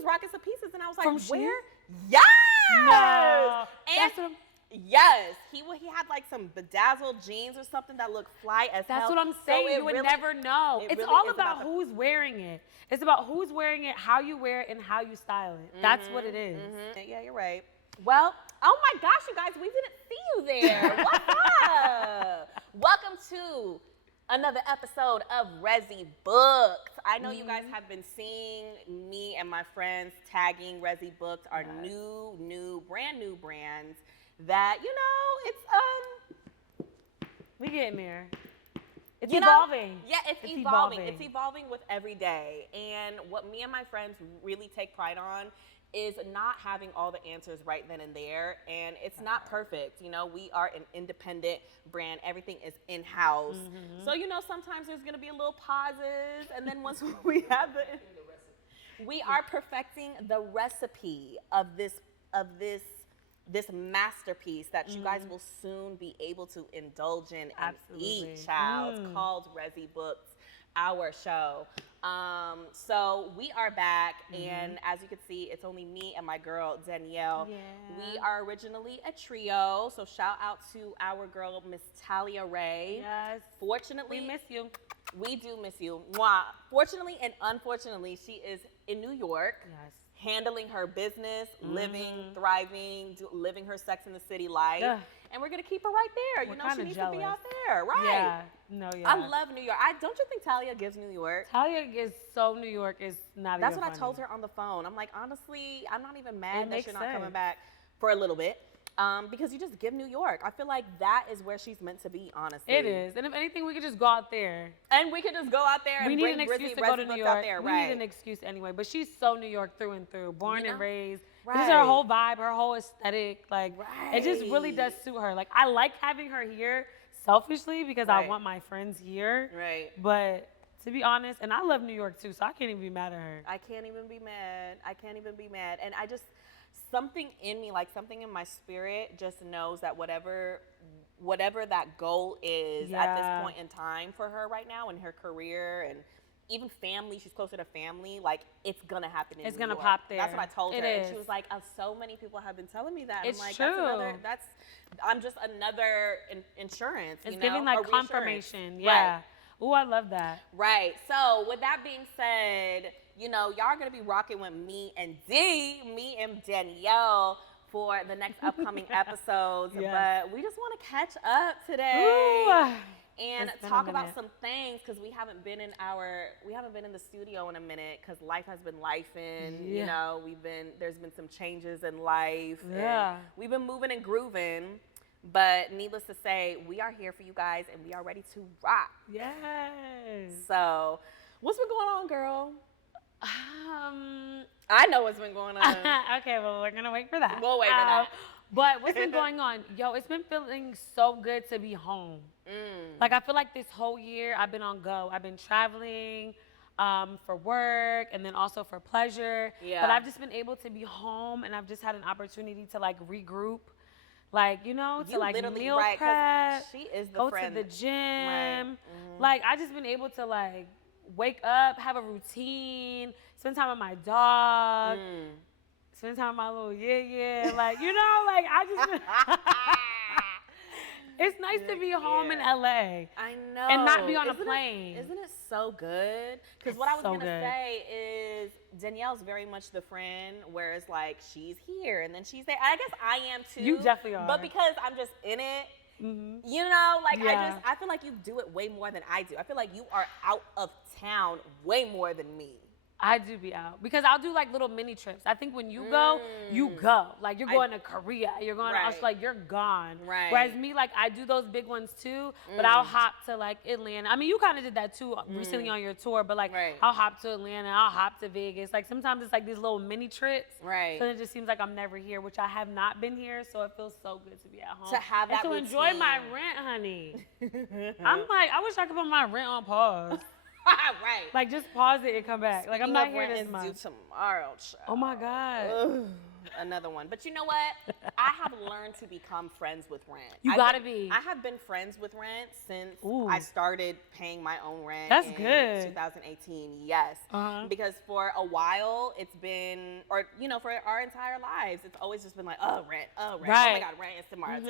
was rocking some pieces, and I was like, From where? Shein? Yes! No. And yes, he had like some bedazzled jeans or something that looked fly as hell. That's what I'm So saying. it You would really- never know. it It's really all is about the- who's wearing it. It's about who's wearing it, how you wear it, and how you style it. That's what it is. Yeah, you're right. Well, oh my gosh, you guys, we didn't see you there. What's up? Welcome to another episode of Resi Booked. I know you guys have been seeing me and my friends tagging Resi Booked, our brand new brands that, you know, it's We getting there. It's you know, evolving. yeah, it's evolving. It's evolving with every day. And what me and my friends really take pride on is not having all the answers right then and there. And it's not perfect. You know, we are an independent brand. Everything is in-house. So, you know, sometimes there's going to be a little pauses. And then once we have we are perfecting the recipe of this masterpiece that you guys will soon be able to indulge in and eat, child. It's called Resi Booked, our show. So we are back, and as you can see, it's only me and my girl, Janell. Yeah. We are originally a trio, so shout out to our girl, Miss Talia Ray. Yes. Fortunately, We miss you. we do miss you. Mwah. Fortunately and unfortunately, she is in New York. Yes. Handling her business, living, thriving, living her Sex in the City life. Yeah. And we're going to keep her right there. We're You know, she kinda needs to be jealous. out there, right? Yeah. No, yeah. I love New York. Don't you think Talia gives New York? Talia is so New York is not That's even what I told funny. her on the phone. I'm like, honestly, I'm not even mad It that makes you're not coming sense. back for a little bit. Because you just give New York. I feel like that is where she's meant to be, honestly. It is. And if anything, we could just go out there. And we could just go out there and We need bring an excuse Resi to go to New Books York. out there, We right? need an excuse anyway. But she's so New York through and through, born You and know? raised. Right. This is her whole vibe, her whole aesthetic. Like, it just really Right. does suit her. Like, I like having her here selfishly because I Right. want my friends here. Right. But to be honest, and I love New York too, so I can't even be mad at her. I can't even be mad. I can't even be mad. And I just, something in me, like something in my spirit just knows that whatever that goal is at this Yeah. point in time for her right now in her career and even family, she's closer to family, like it's gonna happen in It's New gonna York. pop That's there. what I told It her. And is. she was like, so many people have been telling me that. It's I'm like, true. I'm just another insurance. It's you know, giving a like reassurance. confirmation. Yeah. Right. Ooh, I love that. Right. So with that being said, you know, y'all are gonna be rocking with me and Janell for the next upcoming episodes. Yes. But we just want to catch up today Ooh. and It's been a talk about minute. some things because we haven't been in the studio in a minute because life has been lifing. You Yeah. know, there's been some changes in life. Yeah. And we've been moving and grooving. But needless to say, we are here for you guys and we are ready to rock. Yes. So, what's been going on, girl? I know what's been going on. Okay, well, we're gonna wait for that. We'll wait for that. But what's been going on? Yo, it's been feeling so good to be home. Like, I feel like this whole year I've been on go. I've been traveling for work and then also for pleasure. Yeah. But I've just been able to be home and I've just had an opportunity to like regroup. Like, you know, to You like literally meal right, 'cause prep, she is the go friend. to the gym. Right. Like, I just been able to like wake up, have a routine, spend time with my dog, spend time with my little yeah. Like, you know, like I just it's nice to be home in LA. I know. And not be on a Isn't it- plane. Isn't it so good? Because what I was so going to good. say is Danielle's very much the friend where it's like she's here and then she's there. I guess I am too. You definitely are. But because I'm just in it, Mm-hmm. you know, like Yeah. I feel like you do it way more than I do. I feel like you are out of town way more than me. I do be out because I'll do like little mini trips. I think when you go, you go. Like you're going to Korea, you're going to Right. Australia, like you're gone. Right. Whereas me, like I do those big ones too, but I'll hop to like Atlanta. I mean, you kind of did that too recently on your tour, but like Right. I'll hop to Atlanta, I'll hop to Vegas. Like sometimes it's like these little mini trips. Right. So it just seems like I'm never here, which I have not been here. So it feels so good to be at home. To have and that to enjoy my routine. rent, honey. I'm like, I wish I could put my rent on pause. Right. Like just pause it and come back. Like I'm Speaking not of here rent this is month. due tomorrow, child. Oh my God. Ugh. another one. But you know what? I have learned to become friends with rent. You gotta be. I have been friends with rent since Ooh. I started paying my own rent. That's in good. 2018, yes. Because for a while, it's been, or you know, for our entire lives, it's always just been like, oh, rent. Right. Oh my God, rent is tomorrow.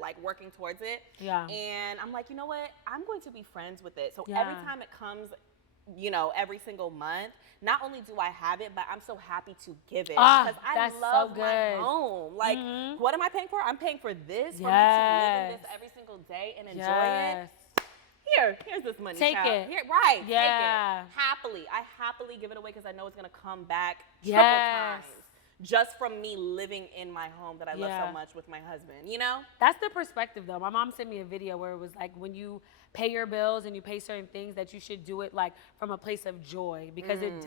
Like working towards it. Yeah. And I'm like, you know what? I'm going to be friends with it. So Yeah. every time it comes, you know, every single month, not only do I have it, but I'm so happy to give it because I that's love so my good. home. Like, what am I paying for? I'm paying for this, for me to live in Yes. this every single day and enjoy Yes. it. Here's this money, Take child. it. Here, right, Yeah. take it. Happily. I happily give it away because I know it's going to come back triple Yes. times just from me living in my home that I love Yeah. so much with my husband, you know? That's the perspective, though. My mom sent me a video where it was like when you pay your bills and you pay certain things that you should do it like from a place of joy because it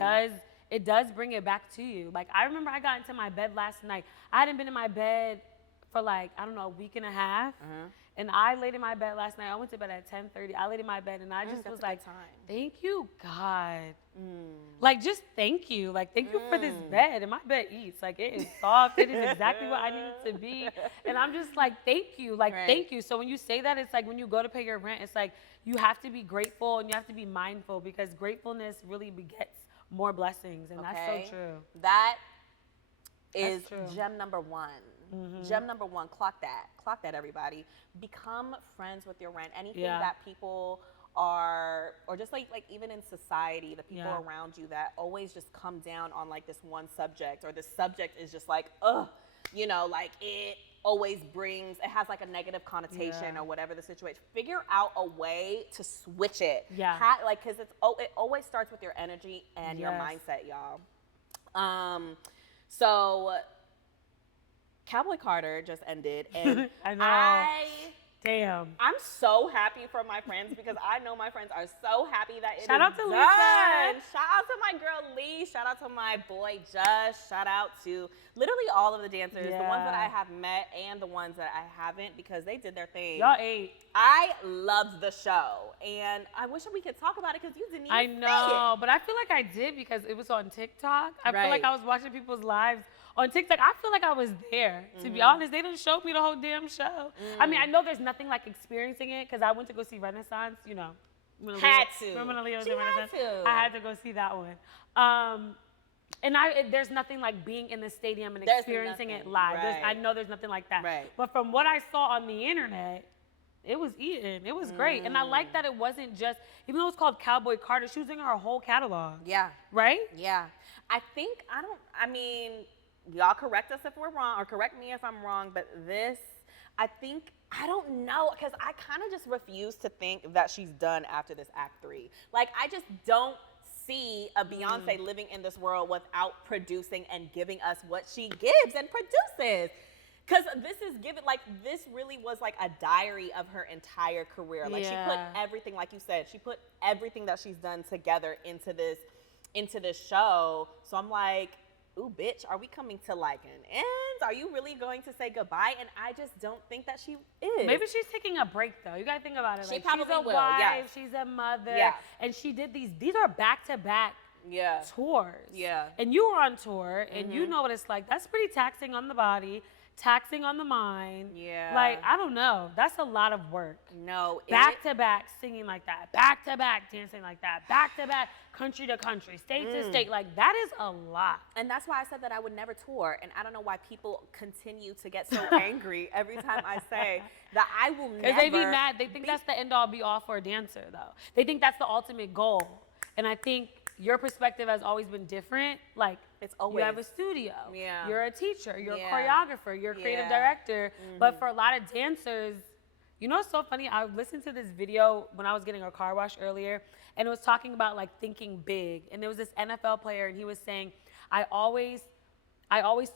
does bring it back to you. Like I remember I got into my bed last night. I hadn't been in my bed for like, I don't know, a week and a half. And I laid in my bed last night. I went to bed at 10:30. I laid in my bed and I just was like, thank you, God. Like, just thank you. Like, thank you for this bed. And my bed eats. Like, it is soft. It is exactly what I need it to be. And I'm just like, thank you. Like, thank you. So when you say that, it's like when you go to pay your rent, it's like you have to be grateful and you have to be mindful because gratefulness really begets more blessings. And that's so true. That is That's true. gem number one. Gem number one, clock that, everybody. Become friends with your rent. Anything that people are, or just like even in society, the people around you that always just come down on like this one subject, or this subject is just like, ugh, you know, like it always brings, it has like a negative connotation or whatever the situation. Figure out a way to switch it. Like, cause it always starts with your energy and your mindset, y'all. So Cowboy Carter just ended, and I know. Damn. I'm so happy for my friends because I know my friends are so happy that it is Shout out to done. Lisa. Shout out to my girl Lee. Shout out to my boy Just. Shout out to literally all of the dancers, the ones that I have met and the ones that I haven't, because they did their thing. Y'all ate. I loved the show, and I wish we could talk about it because you didn't even see it. But I feel like I did because it was on TikTok. I feel like I was watching people's lives on TikTok. I feel like I was there, to be honest. They didn't show me the whole damn show. I mean, I know there's nothing like experiencing it because I went to go see Renaissance, you know. Had to. Remember when Aliya was She in had Renaissance? to. I had to go see that one. And there's nothing like being in the stadium and experiencing it live. I know there's nothing like that. But from what I saw on the internet, it was eating. It was great. And I like that it wasn't just, even though it's called Cowboy Carter, she was doing her whole catalog. Yeah. Right? Yeah. I mean, y'all correct us if we're wrong, or correct me if I'm wrong, but I don't know, because I kind of just refuse to think that she's done after this Act 3. Like, I just don't see a Beyonce living in this world without producing and giving us what she gives and produces. Because this really was like a diary of her entire career. Like, she put everything, like you said, she put everything that she's done together into this show. So I'm like, ooh, bitch, are we coming to like an end? Are you really going to say goodbye? And I just don't think that she is. Maybe she's taking a break, though. You got to think about it. She like, probably she's a will, wife, she's a mother, and she did these are back-to-back tours. Yeah. And you were on tour, and you know what it's like. That's pretty taxing on the body, taxing on the mind. Yeah. Like, I don't know. That's a lot of work. No. Back-to-back singing like that, back-to-back dancing like that, back-to-back country to country, state to state. Like, that is a lot. And that's why I said that I would never tour. And I don't know why people continue to get so angry every time I say that I will never. Because they be mad. They think that's the end-all be-all for a dancer, though. They think that's the ultimate goal. And I think your perspective has always been different. Like, it's always. You have a studio. Yeah. You're a teacher. You're a choreographer. You're a creative director. But for a lot of dancers, you know what's so funny? I listened to this video when I was getting a car wash earlier, and it was talking about like thinking big. And there was this NFL player, and he was saying, I always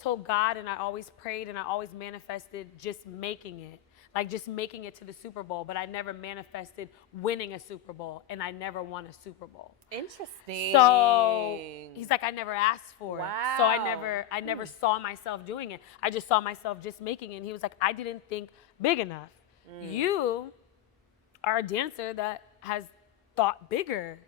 told God, and I always prayed, and I always manifested just making it. Like just making it to the Super Bowl, but I never manifested winning a Super Bowl, and I never won a Super Bowl. Interesting. So he's like, I never asked for it. So I never saw myself doing it. I just saw myself just making it. And he was like, I didn't think big enough. You are a dancer that has thought bigger.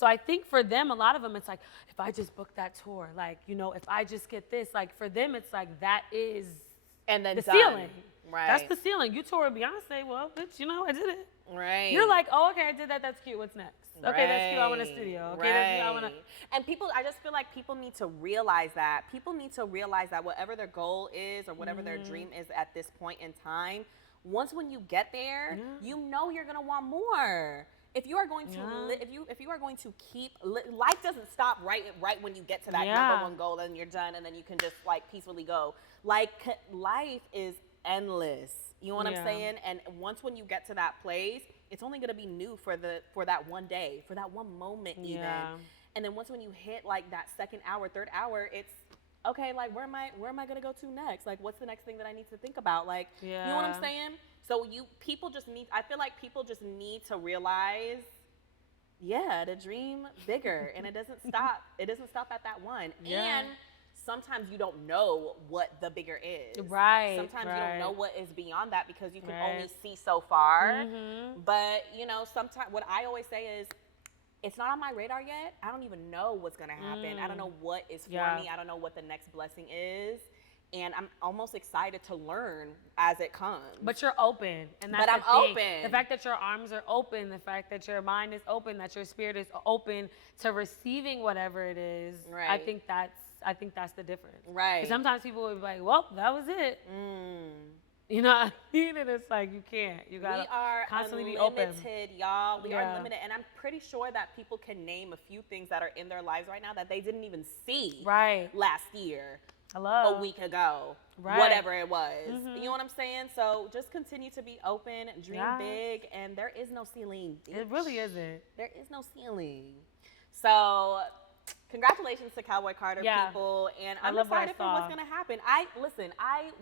So I think for them, a lot of them, it's like, if I just book that tour, like, you know, if I just get this, like for them, it's like that is And then the done. ceiling. Right. That's the ceiling. You toured Beyonce, well, bitch, you know, I did it. Right. You're like, oh, okay, I did that. That's cute. What's next? Okay, that's cute. I want a studio. Okay, that's cute. I want to. And people, I just feel like people need to realize that. People need to realize that whatever their goal is or whatever their dream is at this point in time, once when you get there, you know you're gonna want more. If you are going to, if you are going to keep, life doesn't stop right when you get to that number one goal and you're done, and then you can just like peacefully go. Like life is endless. You know what I'm saying? And once when you get to that place, it's only gonna be new for that one day, for that one moment even. And then once when you hit like that second hour, third hour, it's okay, like where am I gonna go to next? Like what's the next thing that I need to think about? Like you know what I'm saying? So I feel like people just need to realize, to dream bigger, and it doesn't stop. It doesn't stop at that one. And sometimes you don't know what the bigger is. Right. Sometimes you don't know what is beyond that because you can only see so far. But you know, sometimes what I always say is, it's not on my radar yet. I don't even know what's gonna happen. I don't know what is for me. I don't know what the next blessing is. And I'm almost excited to learn as it comes. But you're open. And that's I'm open. The fact that your arms are open, the fact that your mind is open, that your spirit is open to receiving whatever it is. Right. I think that's the difference. Right. Sometimes people will be like, well, that was it. You know what I mean? And it's like, you can't. You gotta constantly be open. We are unlimited, y'all. We are limited. And I'm pretty sure that people can name a few things that are in their lives right now that they didn't even see last year. A week ago, whatever it was. You know what I'm saying? So just continue to be open, dream big, and there is no ceiling. Bitch. It really isn't. There is no ceiling. So congratulations to Cowboy Carter, people, and I'm excited for what's gonna happen. I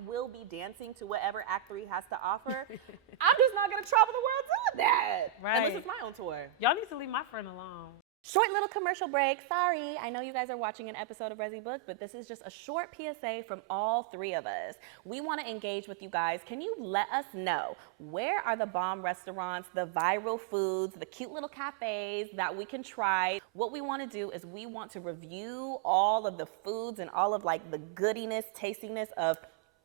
will be dancing to whatever Act 3 has to offer. I'm just not gonna travel the world doing that. Unless it's my own tour. Y'all need to leave my friend alone. Short little commercial break. Sorry, I know you guys are watching an episode of REZY Booked, but this is just a short PSA from all three of us. We want to engage with you guys. Can you let us know, where are the bomb restaurants, the viral foods, the cute little cafes that we can try? What we want to do is we want to review all of the foods and all of like the goodiness, tastiness of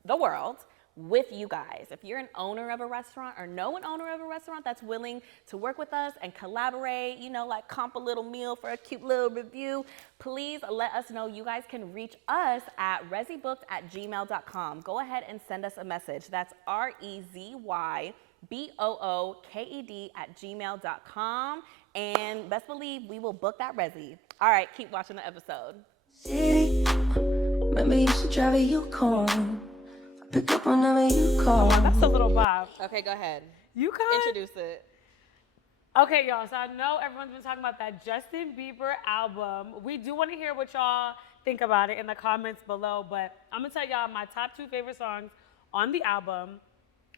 the world with you guys. If you're an owner of a restaurant or know an owner of a restaurant that's willing to work with us and collaborate, you know, like comp a little meal for a cute little review, please let us know. You guys can reach us at rezybooked@gmail.com. Go ahead and send us a message. That's REZYBOOKED@gmail.com. And best believe we will book that Resi. All right, keep watching the episode. City, maybe you should drive a Yukon. Pick up whenever you call. That's a little Bob. Okay, go ahead. Yukon? Introduce it. Okay, y'all, so I know everyone's been talking about that Justin Bieber album. We do want to hear what y'all think about it in the comments below, but I'm going to tell y'all my top 2 favorite songs on the album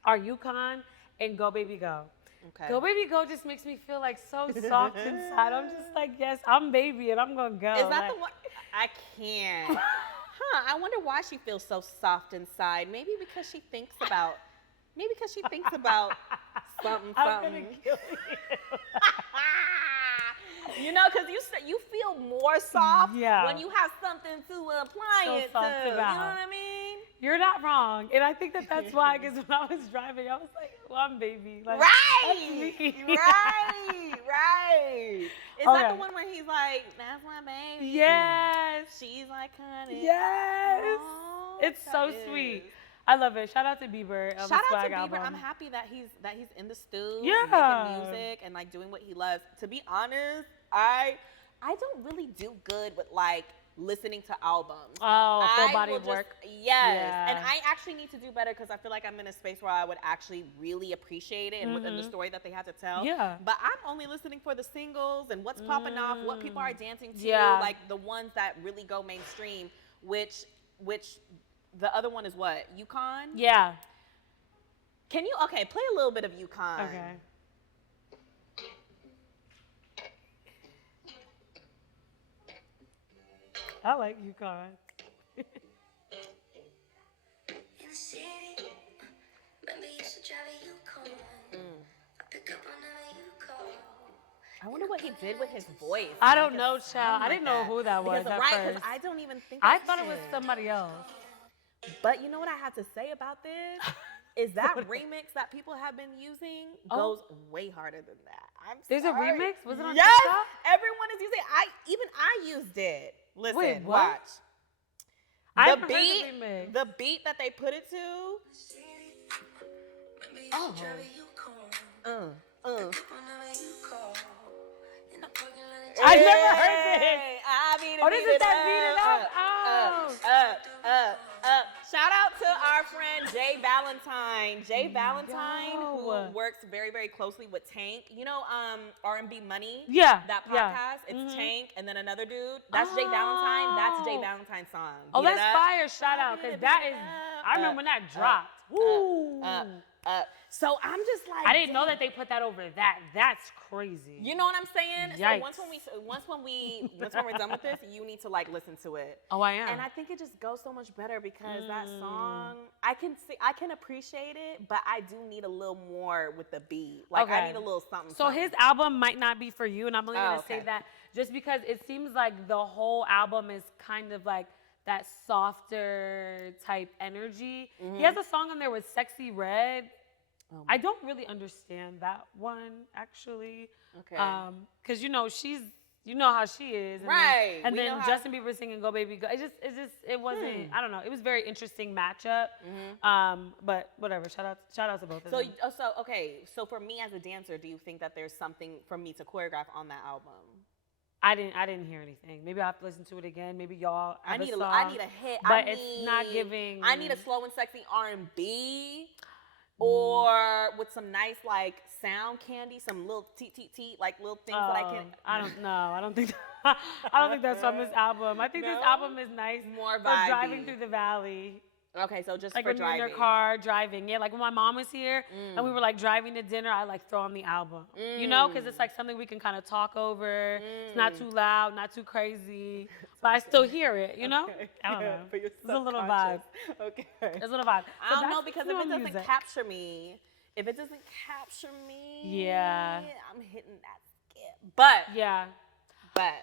are Yukon and Go Baby Go. Okay. Go Baby Go just makes me feel like so soft inside. I'm just like, yes, I'm baby and I'm going to go. Is that the one? I can't. I wonder why she feels so soft inside. Maybe because she thinks about something. I'm gonna kill you. You know, because you feel more soft when you have something to apply it to. You know what I mean? You're not wrong, and I think that's why. Because when I was driving, I was like, "Well, I'm baby." Like, right. Is that the one where he's like, "That's my baby"? Yes. She's like, "Honey." Yes. Oh, it's so sweet. I love it. Shout out to Bieber. Shout out to Bieber. Album. I'm happy that he's in the studio making music and like doing what he loves. To be honest, I don't really do good with like listening to albums. Oh, full body of work. Yes. Yeah. And I actually need to do better because I feel like I'm in a space where I would actually really appreciate it and within the story that they have to tell. Yeah. But I'm only listening for the singles and what's popping off, what people are dancing to, like the ones that really go mainstream, which the other one is what? Yukon? Yeah. Can you, play a little bit of Yukon. Okay. I like Yukon. I wonder what he did with his voice. I to don't make it know, sound child. I like didn't know who that was Because, at right, because first. I don't even think I that thought it was shit. somebody else. But you know what I have to say about this? Is that remix that people have been using goes way harder than that. I'm There's sorry. a remix? Was it on yes, TikTok? everyone is using it. Even I used it. Listen, Wait, what? watch. I The haven't heard beat, the remix. the beat that they put it to. Oh. I never heard this. I mean, Oh, this is that beat it up. Oh. Shout out to our friend Jay Valentine. Jay Valentine, who works very, very closely with Tank. You know, R&B Money. Yeah. That yeah. podcast. It's Tank and then another dude. That's Jay Valentine. That's Jay Valentine's song. Oh, Beat It that's Up. fire. Shout out, because that is. I remember when that dropped. Woo. So I'm just like, I didn't know that they put that over that. That's crazy. You know what I'm saying? Yikes. So once we're done with this, you need to like listen to it. Oh, I am. And I think it just goes so much better because that song, I can appreciate it, but I do need a little more with the beat. Like I need a little something. So his album might not be for you, and I'm only gonna say okay. that just because it seems like the whole album is kind of like that softer type energy. He has a song on there with Sexy Red. I don't really understand that one actually. Okay. Cause you know how she is. And right. Then, and then Justin Bieber singing "Go Baby Go." It wasn't. I don't know. It was a very interesting matchup. But whatever. Shout out to both of them. So for me as a dancer, do you think that there's something for me to choreograph on that album? I didn't hear anything. Maybe I'll have to listen to it again. Maybe y'all have a song. I need a hit. But it's not giving. I need a slow and sexy R&B. Or with some nice like sound candy, some little like little things that I can. I don't know. I don't think that's on this album. I think this album is nice more for vibey. driving through the valley. Okay, so just like for when driving. you're in your car driving. Yeah, like when my mom was here and we were like driving to dinner, I like throw on the album. You know, because it's like something we can kind of talk over. It's not too loud, not too crazy, but I still hear it. You know, Okay. I don't know. For your It's a little vibe. Okay. It's a little vibe. I don't know because if it doesn't capture me, yeah, I'm hitting that skip. But yeah.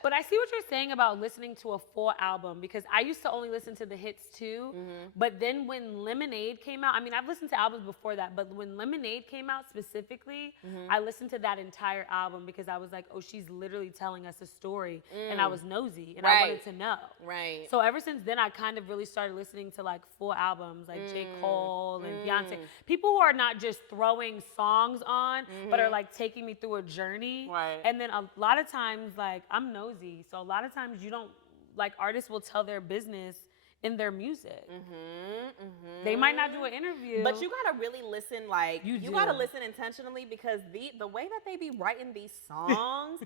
But I see what you're saying about listening to a full album, because I used to only listen to the hits too. But then when Lemonade came out, I mean, I've listened to albums before that, but when Lemonade came out specifically, I listened to that entire album because I was like, oh, she's literally telling us a story. And I was nosy and I wanted to know. Right. So ever since then, I kind of really started listening to like full albums, like J. Cole and Beyonce. People who are not just throwing songs on, but are like taking me through a journey. Right. And then a lot of times, like, I'm nosy, so a lot of times you don't, like, artists will tell their business in their music. They might not do an interview, but you gotta really listen. Like you do. gotta listen intentionally because the way that they be writing these songs,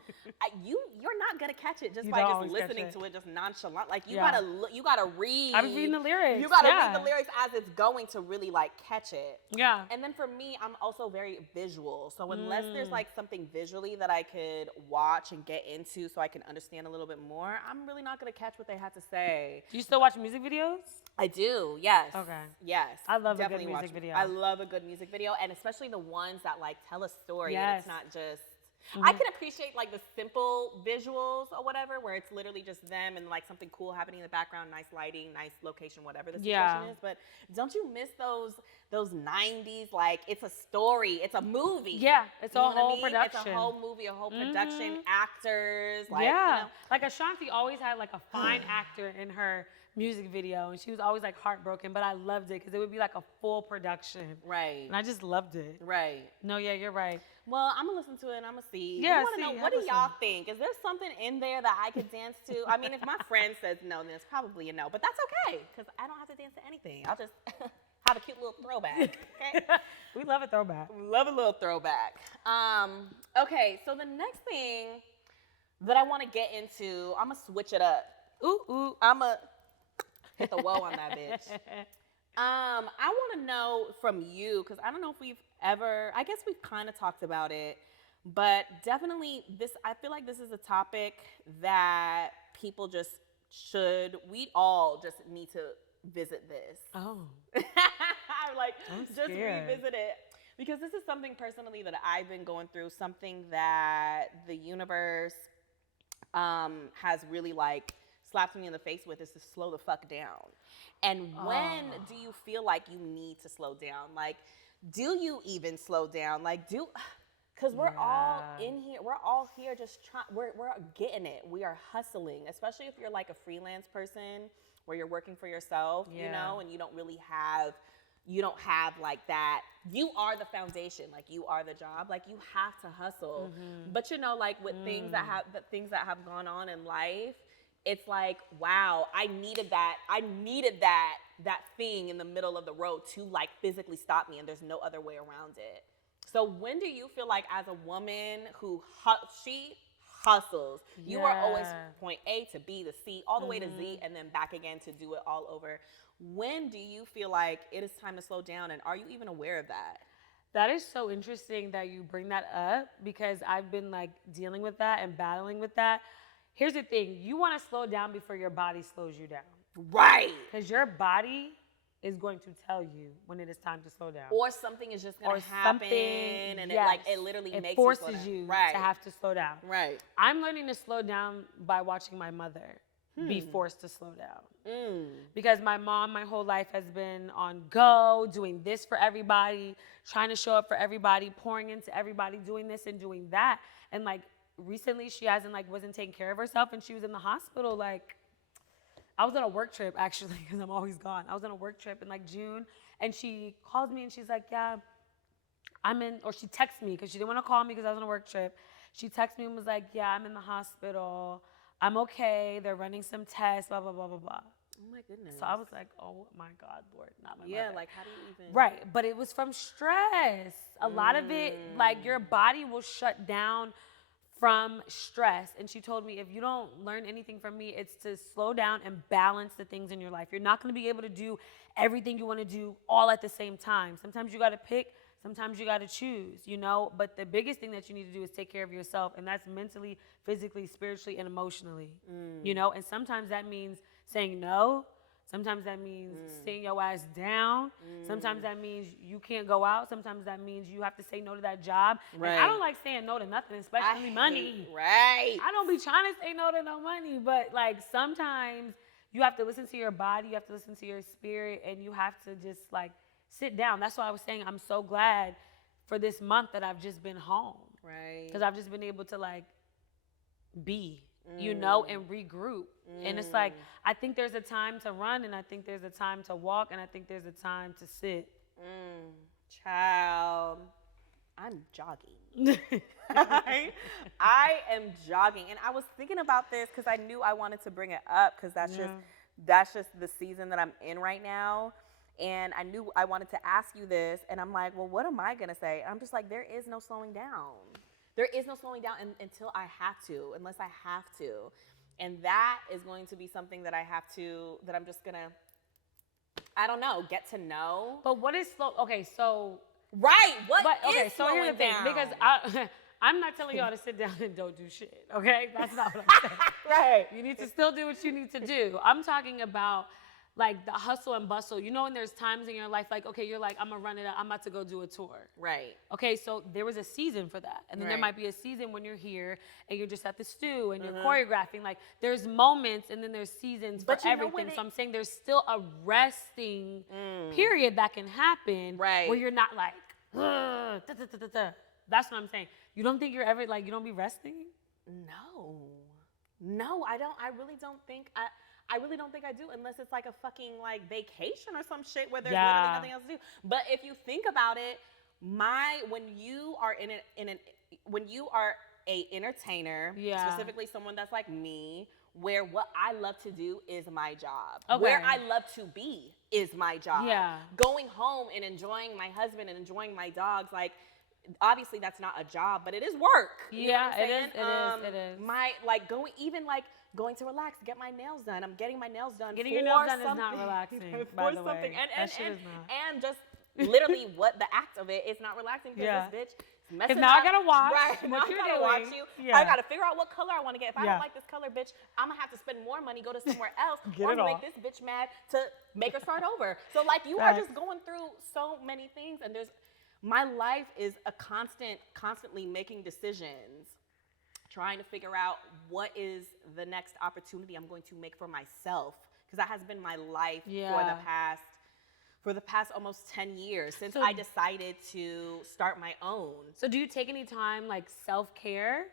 you're not gonna catch it just by just listening to it just nonchalant. Like you gotta read. I'm reading the lyrics. You gotta read the lyrics as it's going to really like catch it. Yeah. And then for me, I'm also very visual. So unless there's like something visually that I could watch and get into so I can understand a little bit more, I'm really not gonna catch what they have to say. Do you still watch music videos? I do, yes. Okay. Yes. I love definitely a good music video. I love a good music video, and especially the ones that like tell a story. Yes. And it's not just. I can appreciate like the simple visuals or whatever, where it's literally just them and like something cool happening in the background, nice lighting, nice location, whatever the situation is. But don't you miss those 90s? Like it's a story, it's a movie. Yeah, it's a whole production. It's a whole movie, a whole production, actors. Like, yeah, you know. like Ashanti always had like a fine actor in her music video, and she was always like heartbroken, but I loved it because it would be like a full production. Right. And I just loved it. Right. No, yeah, you're right. Well, I'm gonna listen to it and I'm gonna see. Yeah, I want to know, what do y'all think? Is there something in there that I could dance to? I mean, if my friend says no, then it's probably a no, but that's okay because I don't have to dance to anything. I'll just have a cute little throwback. Okay. We love a throwback. Love a little throwback. Okay, so the next thing that I want to get into, I'm gonna switch it up. Ooh. I'm gonna hit the whoa on that bitch. I want to know from you, because I don't know if we've ever, I guess we've kind of talked about it, but definitely I feel like this is a topic that people just we all just need to visit this. Oh. I'm like, I'm just scared. revisit it. because this is something personally that I've been going through, something that the universe has really like slapped me in the face with, is to slow the fuck down. And when do you feel like you need to slow down? Like, do you even slow down? Like, because we're all in here. We're all here just trying. We're getting it. We are hustling, especially if you're like a freelance person where you're working for yourself, you know, and you don't have like that. You are the foundation. Like, you are the job. Like, you have to hustle. But you know, like with things that have gone on in life, it's like, wow, I needed that thing in the middle of the road to like physically stop me, and there's no other way around it. So when do you feel like, as a woman who she hustles, you are always point A to B to C, all the way to Z, and then back again to do it all over. When do you feel like it is time to slow down, and are you even aware of that? That is so interesting that you bring that up, because I've been like dealing with that and battling with that. Here's the thing. You want to slow down before your body slows you down. Right. Because your body is going to tell you when it is time to slow down. Or something is just going to happen, and it literally makes forces you to have to slow down. Right. I'm learning to slow down by watching my mother be forced to slow down. Because my mom, my whole life, has been on go, doing this for everybody, trying to show up for everybody, pouring into everybody, doing this and doing that. And like recently she wasn't taking care of herself, and she was in the hospital. Like, I was on a work trip, actually, because I'm always gone. I was on a work trip in like June, and she calls me and she's like, yeah, or she texts me because she didn't want to call me because I was on a work trip. She texted me and was like, yeah, I'm in the hospital. I'm okay. They're running some tests, blah, blah, blah, blah, blah. Oh my goodness. So I was like, oh my God, Lord, not my mother. Yeah, like, how do you even? Right, but it was from stress. A lot of it, like, your body will shut down from stress. And she told me, if you don't learn anything from me, it's to slow down and balance the things in your life. You're not going to be able to do everything you want to do all at the same time. Sometimes you got to pick, sometimes you got to choose, you know? But the biggest thing that you need to do is take care of yourself, and that's mentally, physically, spiritually, and emotionally, you know? And sometimes that means saying no. Sometimes that means sitting your ass down. Sometimes that means you can't go out. Sometimes that means you have to say no to that job. Right. And I don't like saying no to nothing, especially money. Right. I don't be trying to say no to no money, but like sometimes you have to listen to your body, you have to listen to your spirit, and you have to just like sit down. That's why I was saying I'm so glad for this month that I've just been home. Right. Because I've just been able to like be, you know, and regroup. And it's like, I think there's a time to run, and I think there's a time to walk, and I think there's a time to sit. Child, I'm jogging. I am jogging. And I was thinking about this because I knew I wanted to bring it up, because that's just the season that I'm in right now. And I knew I wanted to ask you this, and I'm like, well, what am I going to say? And I'm just like, there is no slowing down. There is no slowing down until I have to, unless I have to. And that is going to be something that I'm just going to, I don't know, get to know. But what is slow? Okay, so. Right, Okay, so here's the thing, because I'm not telling y'all to sit down and don't do shit, okay? That's not what I'm saying. Right. You need to still do what you need to do. I'm talking about like the hustle and bustle. You know, when there's times in your life, like, okay, you're like, I'm gonna run it out, I'm about to go do a tour. Right. Okay, so there was a season for that. And then there might be a season when you're here and you're just at the stew and you're choreographing. Like, there's moments and then there's seasons for everything. So I'm saying there's still a resting period that can happen where you're not like, That's what I'm saying. You don't think you're ever, like, you don't be resting? No, I don't. I really don't think I do, unless it's like a fucking like vacation or some shit where there's literally nothing else to do. But if you think about it, when you are a entertainer, specifically someone that's like me, where what I love to do is my job. Okay. Where I love to be is my job. Yeah. Going home and enjoying my husband and enjoying my dogs, like, obviously that's not a job, but it is work. You know what I'm saying? It is. My, like, going to relax, get my nails done. I'm getting my nails done. Getting your nails done is not relaxing, by the way. And just literally what the act of it is not relaxing, because this bitch is messing up. Now I gotta watch what you're doing. Watch you. I gotta figure out what color I want to get. If I don't like this color, bitch, I'm gonna have to spend more money, go to somewhere else, or make this bitch mad to make her start over. So like, you are just going through so many things, and there's my life is a constantly making decisions, trying to figure out what is the next opportunity I'm going to make for myself, because that has been my life for the past almost 10 years since I decided to start my own. So do you take any time like self-care?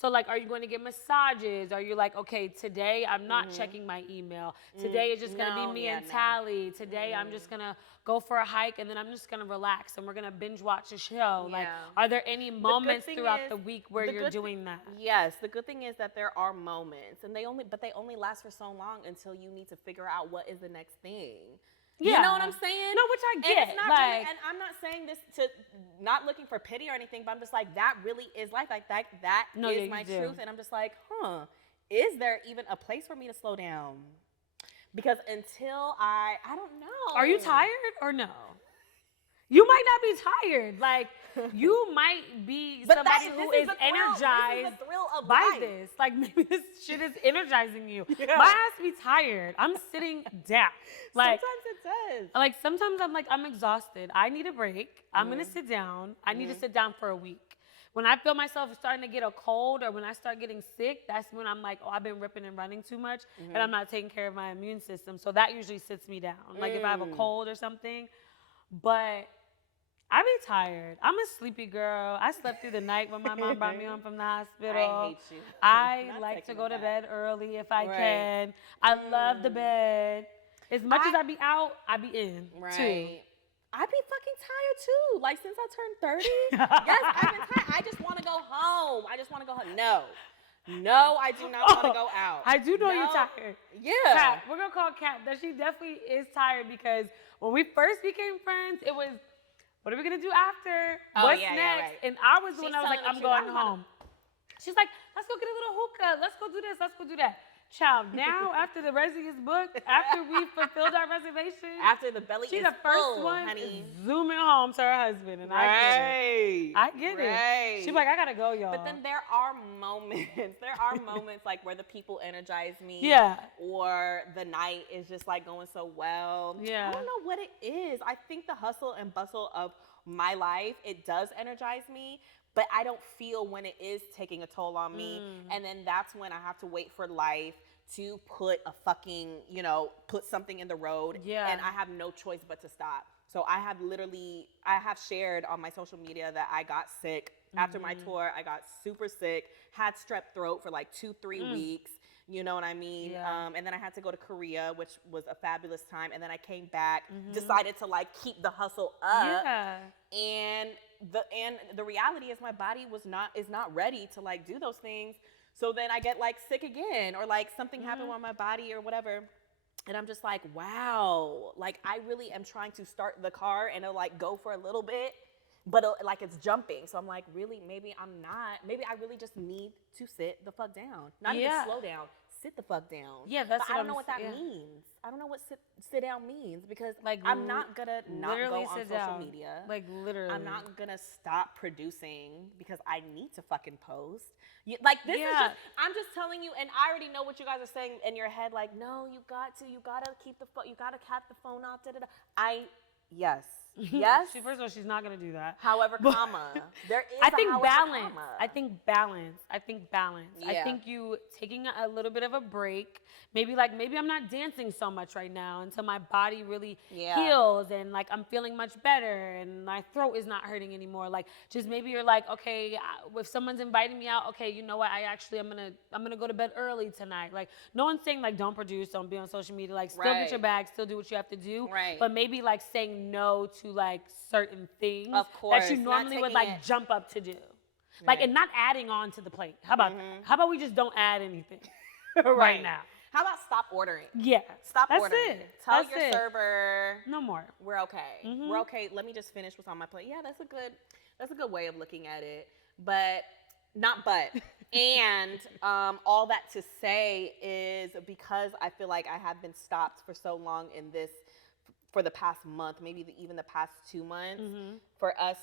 So like, are you going to get massages? Are you like, okay, today I'm not checking my email. Today is just going to be me and Talia. Today I'm just going to go for a hike and then I'm just going to relax and we're going to binge watch a show. Yeah. Like, are there any moments throughout the week where you're doing that? Yes, the good thing is that there are moments, and they only last for so long until you need to figure out what is the next thing. Yeah. You know what I'm saying? No, which I get. And it's not like, really, and I'm not saying this to not looking for pity or anything, but I'm just like, that really is life. Like that is my truth. And I'm just like, is there even a place for me to slow down? Because until I don't know. Are you tired or no? You might not be tired. Like, you might be somebody who is energized by this. Like, maybe this shit is energizing you. Yeah. My ass be tired. I'm sitting down. Like, sometimes it does. Like, sometimes I'm like, I'm exhausted. I need a break. I'm going to sit down. I need to sit down for a week. When I feel myself starting to get a cold or when I start getting sick, that's when I'm like, oh, I've been ripping and running too much and I'm not taking care of my immune system. So that usually sits me down. Like, if I have a cold or something. But I be tired. I'm a sleepy girl. I slept through the night when my mom brought me home from the hospital. I hate you. I like to go to bed early if I can. I love the bed. As much as I be out, I be in too. I be fucking tired too. Like, since I turned 30, yes, I've been tired. I just want to go home. No, I do not want to go out. I do know you're tired. Yeah. Kat, we're going to call Kat that she definitely is tired because when we first became friends, it was, what are we going to do after? What's next? Right. And I was the one that was like, I'm going home. She's like, let's go get a little hookah. Let's go do this. Let's go do that. Child, now after the Resi is booked, after we fulfilled our reservation, after the belly is the first one honey. Zooming home to her husband, and I get it. She's like, I gotta go, y'all. But then there are moments like where the people energize me, or the night is just like going so well. Yeah, I don't know what it is. I think the hustle and bustle of my life, it does energize me. But I don't feel when it is taking a toll on me. And then that's when I have to wait for life to put a fucking, put something in the road. Yeah. And I have no choice but to stop. So I have shared on my social media that I got sick. After my tour, I got super sick, had strep throat for like 2-3 weeks. You know what I mean? Yeah. And then I had to go to Korea, which was a fabulous time. And then I came back, decided to like keep the hustle up. Yeah. And the reality is my body is not ready to like do those things. So then I get like sick again, or like something happened with my body or whatever. And I'm just like, wow, like I really am trying to start the car and it'll like go for a little bit, but like it's jumping. So I'm like, really, maybe I really just need to sit the fuck down. Not even slow down. Sit the fuck down. Yeah, that's but I don't know what that means. I don't know what sit down means, because like I'm not gonna not go on social media. Like literally. I'm not gonna stop producing because I need to fucking post. This is just, I'm just telling you, and I already know what you guys are saying in your head, like, no, you gotta keep the phone, you gotta cap the phone off, yes. First of all, she's not gonna do that. However, there is I think balance. I think balance. Yeah. I think you taking a little bit of a break. Maybe I'm not dancing so much right now until my body really heals and like I'm feeling much better and my throat is not hurting anymore. Like, just maybe you're like, okay, if someone's inviting me out, okay, you know what? I'm gonna go to bed early tonight. Like, no one's saying like don't produce, don't be on social media. Like, still get your bag, still do what you have to do. Right. But maybe like saying no to like certain things of course, that you normally would like jump up to do. Like, and not adding on to the plate. How about that? How about we just don't add anything right now? How about stop ordering? Yeah. Stop That's ordering. It. Tell your server. No more. We're okay. We're okay. Let me just finish what's on my plate. Yeah, that's a good way of looking at it. And all that to say is, because I feel like I have been stopped for so long in this, for the past month, maybe even the past 2 months, for all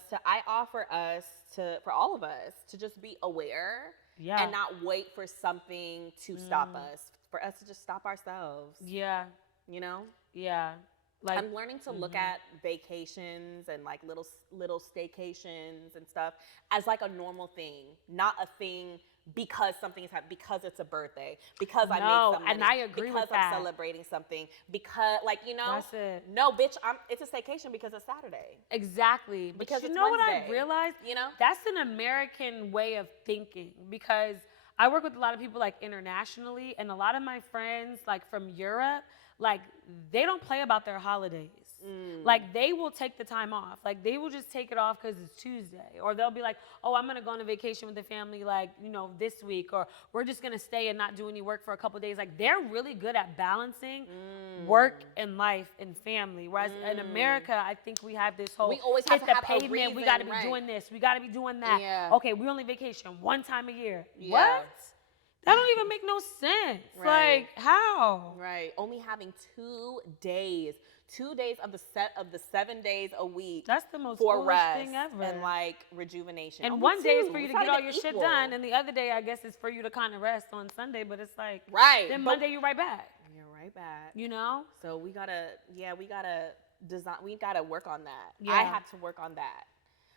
of us to just be aware and not wait for something to stop us, for us to just stop ourselves. Yeah. You know? Yeah. Like, I'm learning to look at vacations and like little staycations and stuff as like a normal thing, not a thing because something is happening, because it's a birthday, because I made some money, and I agree because with that. I'm celebrating something, because like, you know, That's it. no, bitch, it's a staycation because it's Saturday. Exactly. But Because you it's know what Wednesday, I realized? you know? That's an American way of thinking, because I work with a lot of people like internationally, and a lot of my friends like from Europe, like they don't play about their holidays. Like they will take the time off. Like they will just take it off because it's Tuesday. Or they'll be like, oh, I'm going to go on a vacation with the family like, you know, this week. Or we're just going to stay and not do any work for a couple of days. Like they're really good at balancing work and life and family. Whereas in America, I think we have this whole, We always hit have the to have a pavement, reason, we got to be right. doing this, we got to be doing that. Yeah. Okay, we only vacation one time a year. Yeah. What? That don't even make no sense. Right. Like, how? Right. Only having 2 days. 2 days of the 7 days a week. That's the most for foolish rest thing ever. and like rejuvenation. And Only one day is 2. for you It's to not get all even your shit equal. done, and the other day, I guess, is for you to kind of rest on Sunday. But it's like, Right. then but Monday you right back. you're right back. You know? So we gotta design. We gotta work on that. Yeah. I had to work on that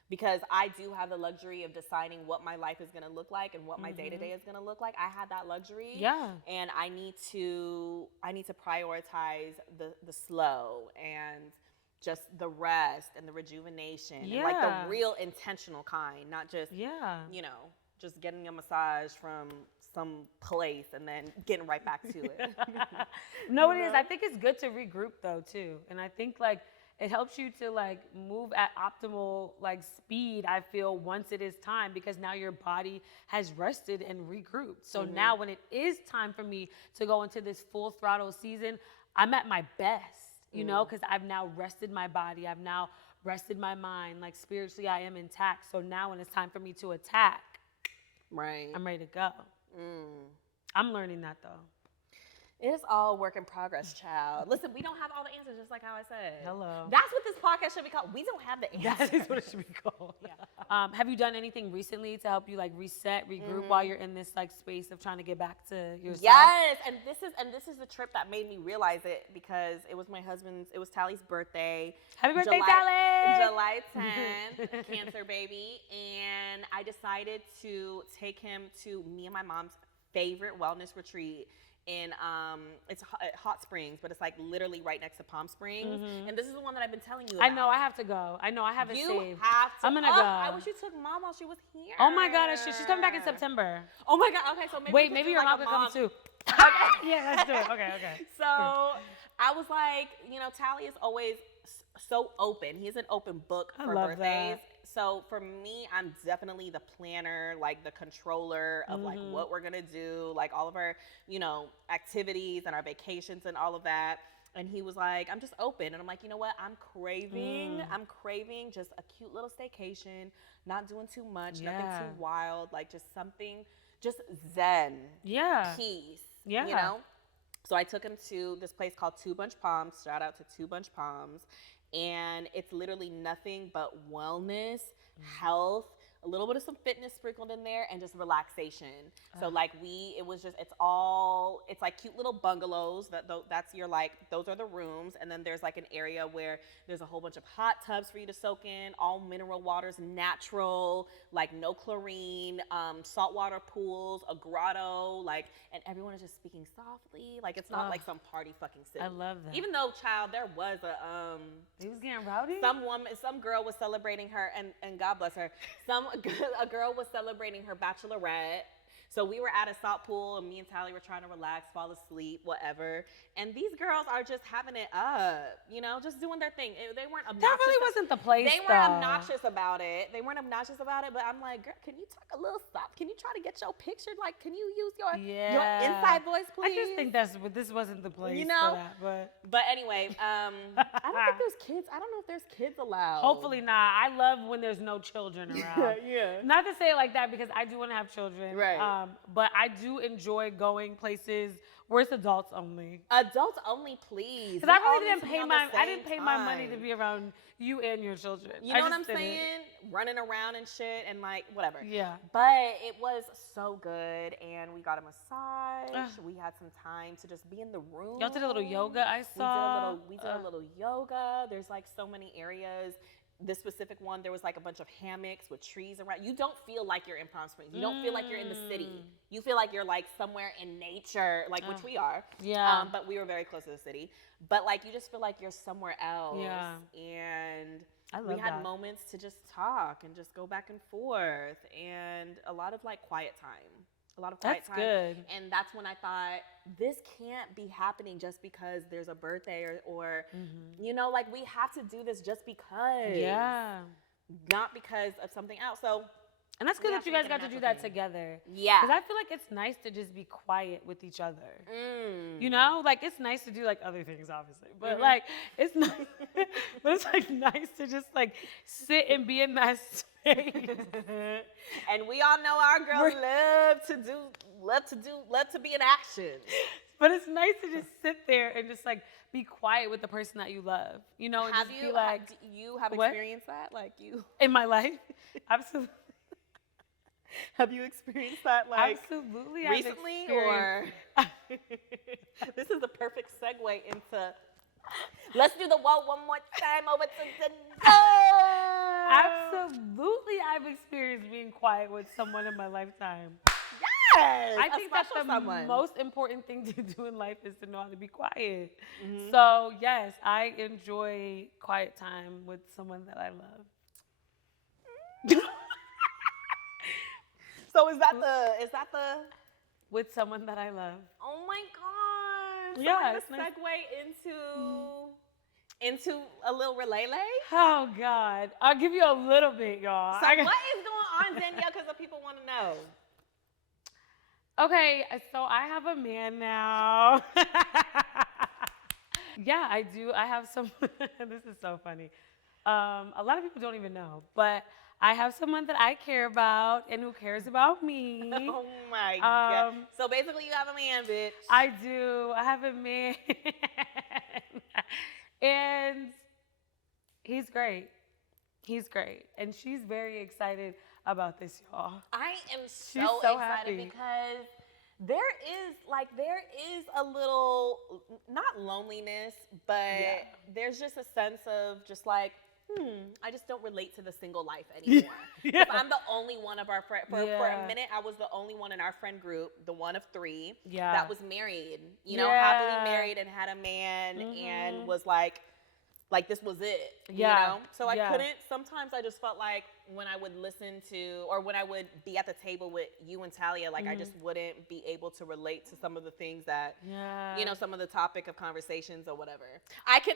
because I do have the luxury of deciding what my life is gonna look like and what my day to day is gonna look like. I had that luxury. Yeah. And I need to prioritize the slow and just the rest and the rejuvenation and like Yeah. the real intentional kind, not just Yeah. you know, just getting a massage from some place and then getting right back to it. No, You it is. know? I think it's good to regroup though too, and I think like it helps you to like move at optimal like speed. I feel once it is time, because now your body has rested and regrouped. So now when it is time for me to go into this full throttle season, I'm at my best. You know, because I've now rested my body. I've now rested my mind. Like spiritually, I am intact. So now when it's time for me to attack, Right. I'm ready to go. I'm learning that though. It is all work in progress, child. Listen, we don't have all the answers, just like how I said. Hello. That's what this podcast should be called. We don't have the answers. That is what it should be called. Have you done anything recently to help you like reset, regroup while you're in this like space of trying to get back to yourself? Yes, and this is the trip that made me realize it, because it was Talia's birthday. Happy birthday, Talia! July 10th, Cancer baby, and I decided to take him to me and my mom's favorite wellness retreat in it's Hot Springs, but it's like literally right next to Palm Springs. And this is the one that I've been telling you about. I know, I have to go. I know, I have it You saved. have to. I'm gonna Oh, go. I wish you took mom while she was here. Oh my God, she's coming back in September. Oh my God. Okay, so maybe Wait, we maybe could your do mom like could a come too. Yeah, let's do it. Okay. So I was like, you know, Talia's always so open. He's an open book for love birthdays. that. So for me, I'm definitely the planner, like the controller of like what we're gonna do, like all of our, you know, activities and our vacations and all of that. And he was like, I'm just open. And I'm like, you know what? I'm craving just a cute little staycation, not doing too much, nothing too wild, like just something, just zen, peace, you know? So I took him to this place called Two Bunch Palms. Shout out to Two Bunch Palms. And it's literally nothing but wellness, health, a little bit of some fitness sprinkled in there, and just relaxation. So like it's like cute little bungalows. That's your like, those are the rooms. And then there's like an area where there's a whole bunch of hot tubs for you to soak in, all mineral waters, natural, like no chlorine, saltwater pools, a grotto, like, and everyone is just speaking softly. Like it's not like some party fucking city. I love that. Even though, child, there was He was getting rowdy? some girl was celebrating her, and God bless her, a girl was celebrating her bachelorette. So we were at a salt pool, and me and Talia were trying to relax, fall asleep, whatever. And these girls are just having it up, you know, just doing their thing. They weren't obnoxious. That really wasn't the place, They weren't obnoxious about it. But I'm like, girl, can you talk a little soft? Can you try to get your picture? Like, can you use your inside voice, please? I just think this wasn't the place, you know? for that, But anyway, I don't think there's kids. I don't know if there's kids allowed. hopefully not. I love when there's no children around. Yeah. Not to say it like that, because I do want to have children. Right. But I do enjoy going places where it's adults only. Adults only, please. Because We I all really need didn't to be pay on the I same didn't pay my money to time. be around you and your children. You I know what just I'm didn't. saying? Running around and shit and like whatever. Yeah. But it was so good, and we got a massage. Ugh. We had some time to just be in the room. Y'all did a little yoga, I saw. We did a little yoga. There's like so many areas. This specific one, there was like a bunch of hammocks with trees around. You don't feel like you're in Palm Springs. You don't feel like you're in the city. You feel like you're like somewhere in nature, like which we are. Yeah. But we were very close to the city. But like you just feel like you're somewhere else. Yeah. And I love we had that. moments to just talk and just go back and forth, and a lot of like quiet time. A lot of quiet That's time. good. And that's when I thought, this can't be happening just because there's a birthday or you know, like we have to do this just because. Yeah. Not because of something else. So And that's we good have that you to make guys it a got to do natural that thing. together. Yeah. Because I feel like it's nice to just be quiet with each other. Mm. You know, like it's nice to do like other things, obviously, but like it's nice, but it's like nice to just like sit and be in that space. And we all know our girls love to be in action. But it's nice to just sit there and just like be quiet with the person that you love, you know, and Have just you be like, do you have What? experienced that? Like you in my life, absolutely, have you experienced that like absolutely, I've recently or experienced- this is the perfect segue into let's do the whoa one more time over to the absolutely, I've experienced being quiet with someone in my lifetime. Yes, I a think that's the special someone. most important thing to do in life is to know how to be quiet. Mm-hmm. So yes, I enjoy quiet time with someone that I love. So is that the With someone that I love. oh my god. So Yeah, we're gonna it's nice. segue into a little relay. Oh God, I'll give you a little bit, y'all. So what is going on, Danielle? Because the people want to know. Okay, so I have a man now. Yeah, I do. I have some. This is so funny. A lot of people don't even know, but I have someone that I care about and who cares about me. Oh my god. Um, So basically, you have a man, bitch. I do. I have a man. And he's great. He's great. And she's very excited about this, y'all. I am so, so excited happy. because there is a little not loneliness, but there's just a sense of just like I just don't relate to the single life anymore. Yeah. I'm the only one of our friends. For a Yeah. minute, I was the only one in our friend group, the one of three, Yeah. that was married. You know, Yeah. happily married and had a man and was like this was it. Yeah. You know? So I Yeah. couldn't. Sometimes I just felt like when I would listen to, or when I would be at the table with you and Talia, like I just wouldn't be able to relate to some of the things that, Yeah. you know, some of the topic of conversations or whatever.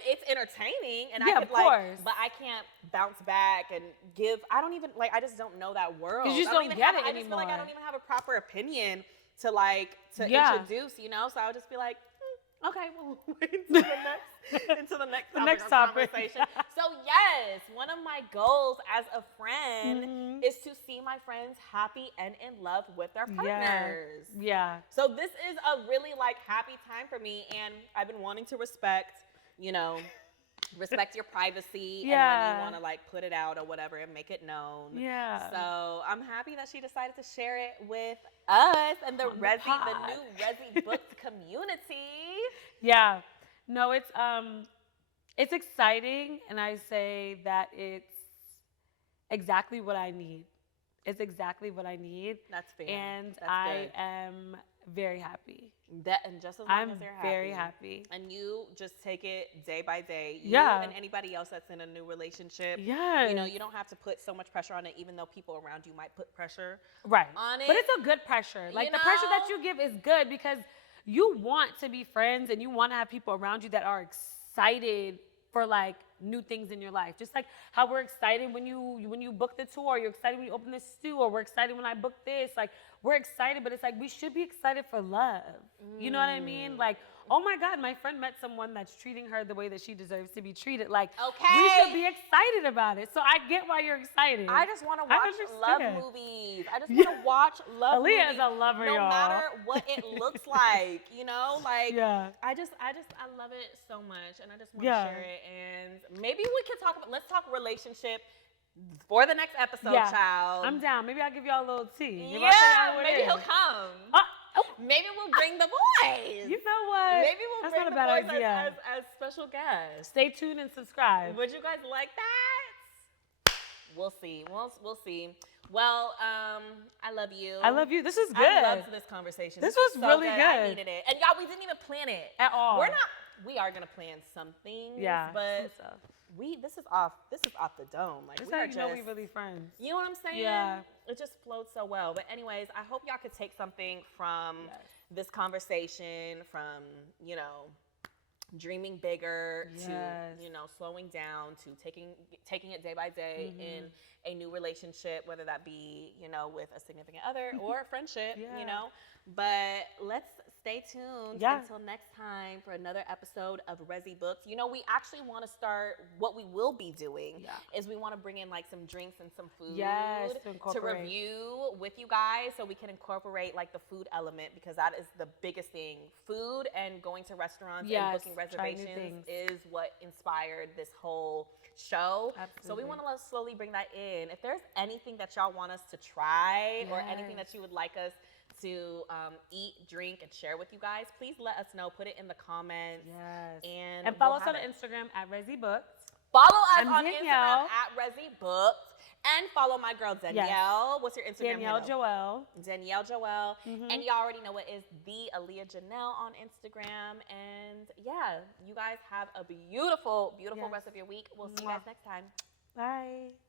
It's entertaining and Yeah, I could of course. but I can't bounce back and give, I just don't know that world. 'Cause you just I don't even get have, it I just feel like I anymore. don't even have a proper opinion to Yeah. introduce, you know? So I would just be like, okay, we'll wait into the next topic of topic. conversation. So yes, one of my goals as a friend is to see my friends happy and in love with their partners. Yeah. So this is a really happy time for me, and I've been wanting to respect your privacy and when Yeah. you want to put it out or whatever and make it known. Yeah. So I'm happy that she decided to share it with us and the On the new pod. Resi Booked community. Yeah. No, it's exciting, and I say that it's exactly what I need. It's exactly what I need. That's fair. And That's I good. am very happy. And just as long I'm as they're happy. very happy. And you just take it day by day. You Yeah. and anybody else that's in a new relationship. Yes. You know, you don't have to put so much pressure on it, even though people around you might put pressure Right. on it. But it's a good pressure. Like the pressure that you give is good because you want to be friends and you want to have people around you that are excited for new things in your life. Just like how we're excited when you book the tour, you're excited when you open the stew, or we're excited when I book this. We're excited, but it's we should be excited for love. You know what I mean? oh my God, my friend met someone that's treating her the way that she deserves to be treated. Like, Okay. we should be excited about it. So I get why you're excited. I just want to I watch love understand. movies. I just want to watch love movies. Aliya is a lover, no y'all. matter what it looks like, you know, like Yeah. I love it so much, and I just want to share it. And maybe we can talk about. Let's talk relationship for the next episode, child. I'm down. Maybe I'll give y'all a little tea. Maybe maybe he'll come. Maybe we'll bring the boys. You know what? Maybe we'll That's bring not a the bad boys idea. as special guests. Stay tuned and subscribe. Would you guys like that? We'll see. We'll see. Well, I love you. I love you. This is good. I loved this conversation. This was so really I good. needed it. And y'all, we didn't even plan it At all. We are gonna plan something. Yeah. But some stuff. this is off the dome. Like That's we how are you know just, we really friends. you know what I'm saying? Yeah. It just flows so well. But anyways, I hope y'all could take something from this conversation, from, you know, dreaming bigger to, you know, slowing down to taking it day by day in a new relationship, whether that be, you know, with a significant other or a friendship, you know. But let's stay tuned until next time for another episode of Resi Booked. You know, we actually want to start, what we will be doing is we want to bring in like some drinks and some food to review with you guys, so we can incorporate like the food element, because that is the biggest thing. Food and going to restaurants and booking reservations is what inspired this whole show. Absolutely. So we want to slowly bring that in. If there's anything that y'all want us to try or anything that you would like us to eat, drink, and share with you guys, please let us know. Put it in the comments. And follow us on Instagram at REZY Booked. Follow us on Janell. Instagram at REZY Booked. And follow my girl Janell. What's your Instagram Janell handle? Joelle. Janell Joelle. And you already know it is the Aliya Janell on Instagram. And yeah, you guys have a beautiful, beautiful rest of your week. We'll see you guys next time. Bye.